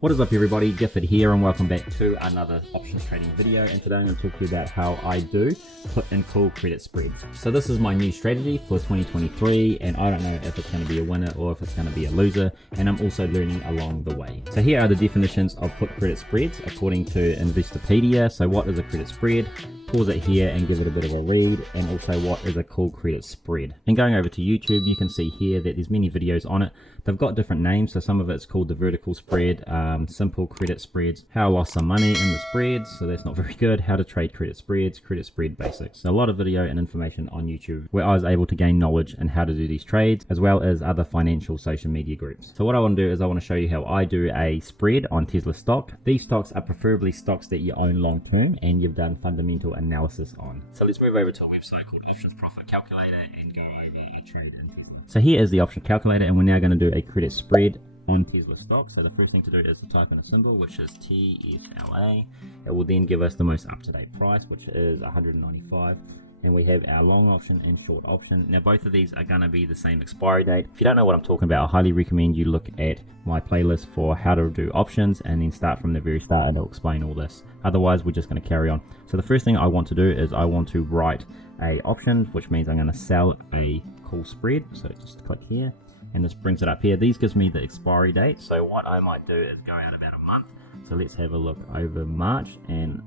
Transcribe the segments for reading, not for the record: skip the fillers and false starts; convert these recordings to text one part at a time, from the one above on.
What is up everybody, Gifford here and welcome back to another options trading video, and today I'm going to talk to you about how I do put and call credit spreads. So this is my new strategy for 2023 and I don't know if it's going to be a winner or if it's going to be a loser, and I'm also learning along the way. So here are the definitions of put credit spreads according to Investopedia. So what is a credit spread? Pause it here and give it a bit of a read, and also what is a call credit spread. And going over to YouTube, you can see here that there's many videos on it. They've got different names, so some of it's called the vertical spread, simple credit spreads, how I lost some money in the spreads, so that's not very good, how to trade credit spreads, credit spread basics. So a lot of video and information on YouTube where I was able to gain knowledge on how to do these trades, as well as other financial social media groups. So what I want to do is I want to show you how I do a spread on Tesla stock. These stocks are preferably stocks that you own long term and you've done fundamental analysis on. So let's move over to a website called Options Profit Calculator and go over a trade in Tesla. So here is the option calculator, and we're now going to do a credit spread on Tesla stock. So the first thing to do is to type in a symbol, which is TSLA. It will then give us the most up-to-date price, which is 195. And we have our long option and short option. Now both of these are going to be the same expiry date. If you don't know what I'm talking about, I highly recommend you look at my playlist for how to do options and then start from the very start, and it'll explain all this. Otherwise we're just going to carry on. So the first thing I want to do is I want to write a option, which means I'm going to sell a call spread. So just click here and this brings it up here. These gives me the expiry date. So what I might do is go out about a month. So let's have a look over March and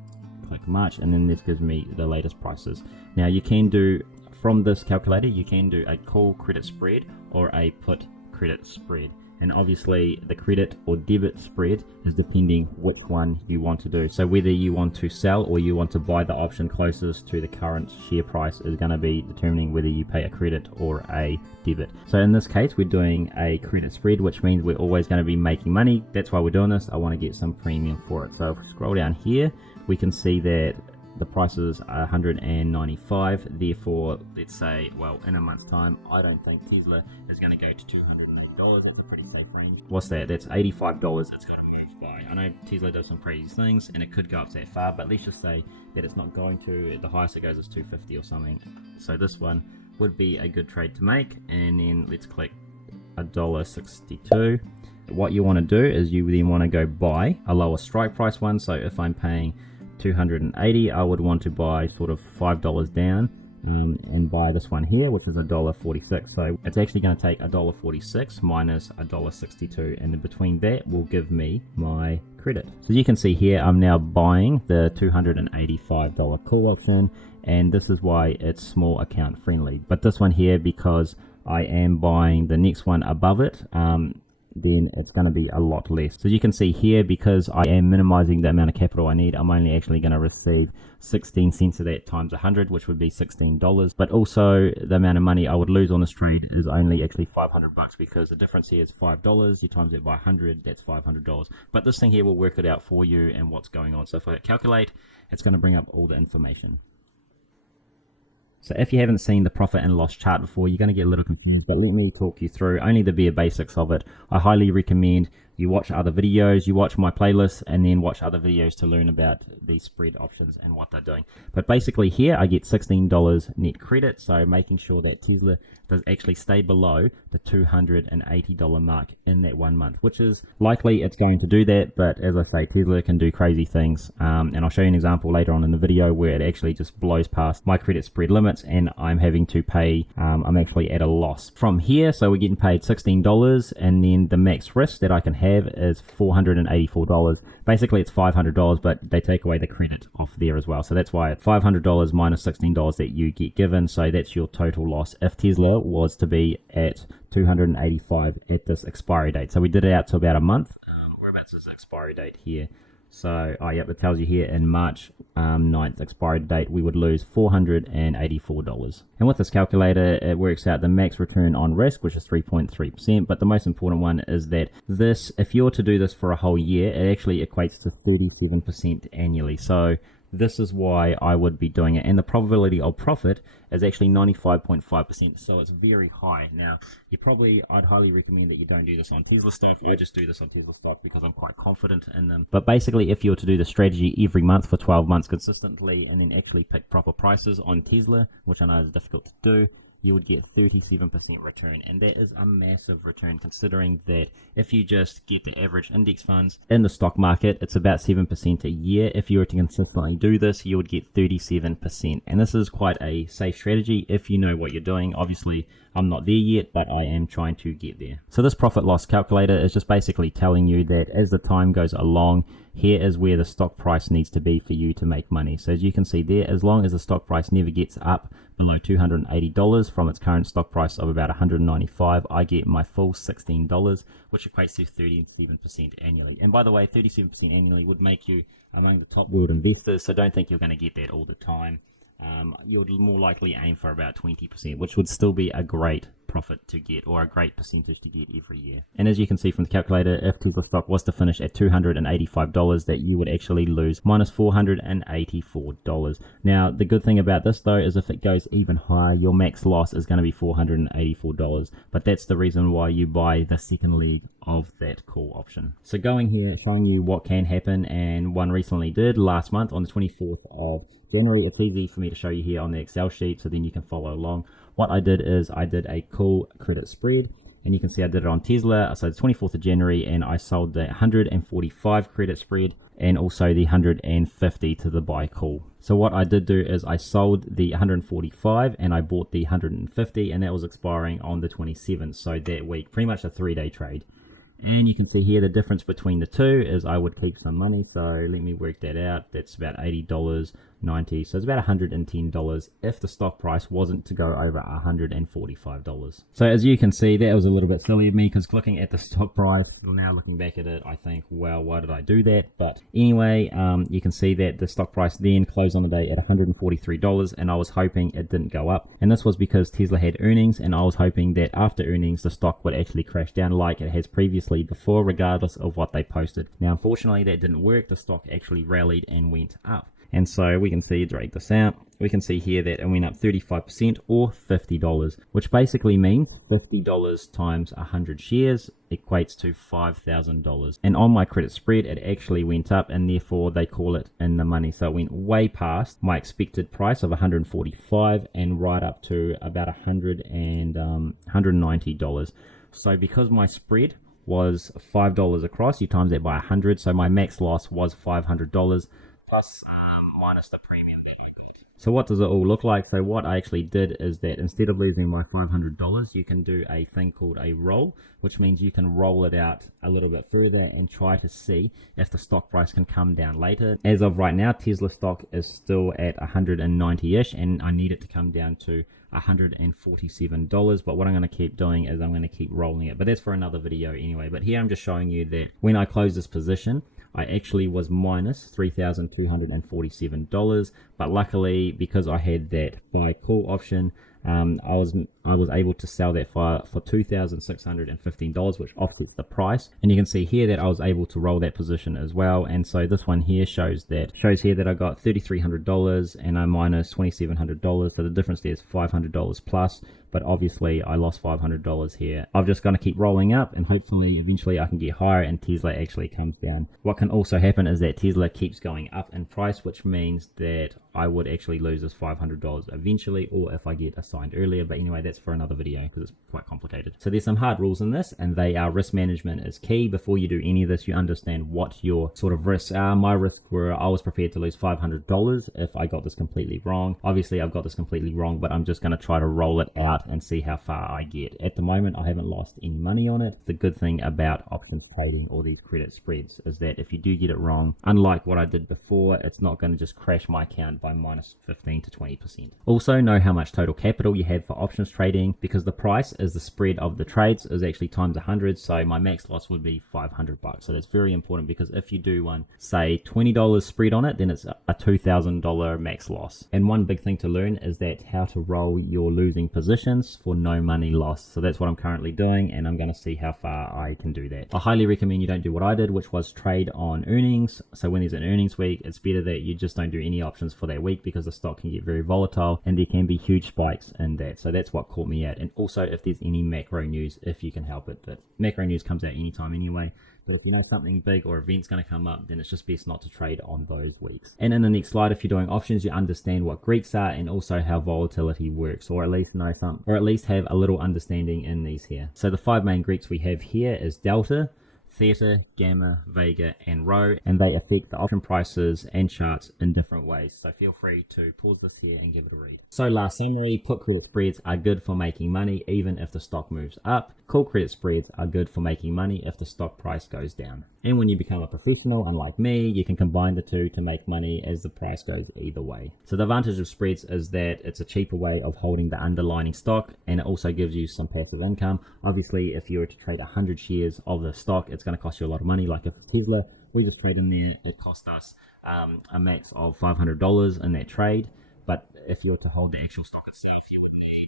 click March, and then this gives me the latest prices. Now you can do, from this calculator, you can do a call credit spread or a put credit spread. And obviously the credit or debit spread is depending which one you want to do. So whether you want to sell or you want to buy the option closest to the current share price is going to be determining whether you pay a credit or a debit. So in this case, we're doing a credit spread, which means we're always going to be making money. That's why we're doing this. I want to get some premium for it. So if we scroll down here, we can see that the prices are 195. Therefore, let's say, well, in a month's time, I don't think Tesla is going to go to $208. That's a pretty safe range. What's that? That's $85 it's going to move by. I know Tesla does some crazy things and it could go up that far, but let's just say that it's not going to. The highest it goes is 250 or something. So this one would be a good trade to make. And then let's click $1.62. What you want to do is you then want to go buy a lower strike price one. So if I'm paying 280, I would want to buy sort of $5 down and buy this one here, which is $1.46. So it's actually going to take $1.46 minus $1.62, and in between that will give me my credit. So you can see here I'm now buying the $285 call option, and this is why it's small account friendly. But this one here, because I am buying the next one above it, then it's going to be a lot less. So you can see here, because I am minimizing the amount of capital I need, I'm only actually going to receive 16 cents of that times 100, which would be $16. But also the amount of money I would lose on this trade is only actually $500, because the difference here is $5. You times it by 100, that's $500. But this thing here will work it out for you and what's going on. So if I calculate, it's going to bring up all the information. So if you haven't seen the profit and loss chart before, you're going to get a little confused, but let me talk you through only the bare basics of it. I highly recommend you watch other videos, you watch my playlist, and then watch other videos to learn about these spread options and what they're doing. But basically here I get $16 net credit, so making sure that Tesla does actually stay below the $280 mark in that 1 month, which is likely it's going to do that. But as I say, Tesla can do crazy things, and I'll show you an example later on in the video where it actually just blows past my credit spread limits and I'm having to pay, I'm actually at a loss from here. So we're getting paid $16, and then the max risk that I can have is $484. Basically it's $500, but they take away the credit off there as well. So that's why it's $500 minus $16 that you get given. So that's your total loss if Tesla was to be at 285 at this expiry date. So we did it out to about a month. Whereabouts is the expiry date here? So, yep, it tells you here in March 9th expiry date, we would lose $484. And with this calculator, it works out the max return on risk, which is 3.3%. But the most important one is that this, if you were to do this for a whole year, it actually equates to 37% annually. So this is why I would be doing it. And the probability of profit is actually 95.5%. So it's very high. Now, I'd highly recommend that you don't do this on Tesla stuff, or just do this on Tesla stock, because I'm quite confident in them. But basically, if you were to do the strategy every month for 12 months consistently, and then actually pick proper prices on Tesla, which I know is difficult to do, you would get 37% return, and that is a massive return considering that if you just get the average index funds in the stock market, it's about 7% a year. If you were to consistently do this, you would get 37%, and this is quite a safe strategy if you know what you're doing. Obviously, I'm not there yet, but I am trying to get there. So this profit loss calculator is just basically telling you that as the time goes along, here is where the stock price needs to be for you to make money. So as you can see there, as long as the stock price never gets up below $280 from its current stock price of about $195, I get my full $16, which equates to 37% annually. And by the way, 37% annually would make you among the top world investors, so don't think you're going to get that all the time. You'll more likely aim for about 20%, which would still be a great profit to get, or a great percentage to get every year. And as you can see from the calculator, if Tesla stock was to finish at $285, that you would actually lose minus $484. Now, the good thing about this though is if it goes even higher, your max loss is going to be $484, but that's the reason why you buy the second leg of that call option. So going here, showing you what can happen, and one recently did last month on the 24th of January. It's easy for me to show you here on the Excel sheet, so then you can follow along. What I did is I did a call credit spread, and you can see I did it on Tesla. So the 24th of January, and I sold the 145 credit spread and also the 150 to the buy call. So what I did do is I sold the 145 and I bought the 150, and that was expiring on the 27th, so that week, pretty much a 3-day trade. And you can see here the difference between the two is I would keep some money. So let me work that out. That's about $80.90. So it's about $110 if the stock price wasn't to go over $145. So as you can see, that was a little bit silly of me, because looking at the stock price, now looking back at it, I think, well, why did I do that? But anyway, you can see that the stock price then closed on the day at $143, and I was hoping it didn't go up. And this was because Tesla had earnings, and I was hoping that after earnings, the stock would actually crash down like it has previously before, regardless of what they posted. Now, unfortunately, that didn't work. The stock actually rallied and went up. And so we can see, drag this out, we can see here that it went up 35% or $50, which basically means $50 times 100 shares equates to $5,000. And on my credit spread, it actually went up, and therefore they call it in the money. So it went way past my expected price of $145 and right up to about $190. So because my spread was $5 across, you times that by 100, so my max loss was $500 plus minus the premium that I paid. So what does it all look like? So what I actually did is that instead of losing my $500, you can do a thing called a roll, which means you can roll it out a little bit further and try to see if the stock price can come down later. As of right now, Tesla stock is still at 190-ish, and I need it to come down to $147. But what I'm going to keep doing is I'm going to keep rolling it, but that's for another video anyway. But here I'm just showing you that when I close this position, I actually was minus $3,247, but luckily, because I had that buy call option, I was able to sell that for $2,615, which offsets the price. And you can see here that I was able to roll that position as well. And so this one here shows here that I got $3,300 and I minus $2,700. So the difference there is $500 plus. But obviously I lost $500 here. I'm just going to keep rolling up, and hopefully eventually I can get higher and Tesla actually comes down. What can also happen is that Tesla keeps going up in price, which means that I would actually lose this $500 eventually, or if I get assigned earlier. But anyway, that's for another video because it's quite complicated. So there's some hard rules in this, and they are risk management is key. Before you do any of this, you understand what your sort of risks are. My risks were I was prepared to lose $500 if I got this completely wrong. Obviously I've got this completely wrong, but I'm just going to try to roll it out and see how far I get. At the moment, I haven't lost any money on it. The good thing about options trading or these credit spreads is that if you do get it wrong, unlike what I did before, it's not going to just crash my account by minus 15 to 20%. Also, know how much total capital you have for options trading, because the price is the spread of the trades is actually times 100. So my max loss would be $500. So that's very important, because if you do one, say $20 spread on it, then it's a $2,000 max loss. And one big thing to learn is that how to roll your losing positions for no money lost. So that's what I'm currently doing, and I'm going to see how far I can do that. I highly recommend you don't do what I did, which was trade on earnings. So when there's an earnings week, it's better that you just don't do any options for that week, because the stock can get very volatile and there can be huge spikes in that. So that's what caught me out. And also if there's any macro news, if you can help it, but macro news comes out anytime anyway. But if you know something big or event's going to come up, then it's just best not to trade on those weeks. And in the next slide, if you're doing options, you understand what Greeks are and also how volatility works, or at least know some, or at least have a little understanding in these here. So the 5 main Greeks we have here is delta, theta, gamma, vega, and rho, and they affect the option prices and charts in different ways. So feel free to pause this here and give it a read. So last summary, put credit spreads are good for making money even if the stock moves up. Call credit spreads are good for making money if the stock price goes down. And when you become a professional, unlike me, you can combine the two to make money as the price goes either way. So the advantage of spreads is that it's a cheaper way of holding the underlying stock, and it also gives you some passive income. Obviously, if you were to trade 100 shares of the stock, it's going to cost you a lot of money. Like if Tesla, we just trade in there, it cost us a max of $500 in that trade. But if you were to hold the actual stock itself, you would need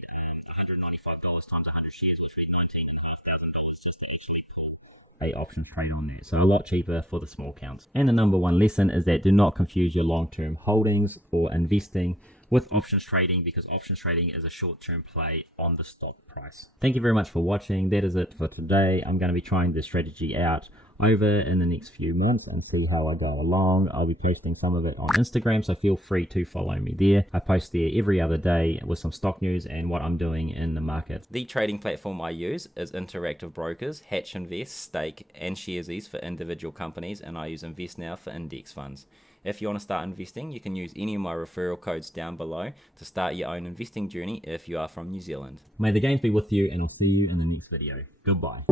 $195 times 100 shares, which would be $19,500 just to actually put a options trade on there. So a lot cheaper for the small counts. And the number one lesson is that do not confuse your long-term holdings or investing with options trading, because options trading is a short-term play on the stock price. Thank you very much for watching. That is it for today. I'm going to be trying this strategy out over in the next few months and see how I go along. I'll be posting some of it on Instagram, so feel free to follow me there. I post there every other day with some stock news and what I'm doing in the market. The trading platform I use is Interactive Brokers, Hatch Invest, Stake, and Sharesies for individual companies, and I use Investnow for index funds. If you want to start investing, you can use any of my referral codes down below to start your own investing journey if you are from New Zealand. May the gains be with you, and I'll see you in the next video. Goodbye.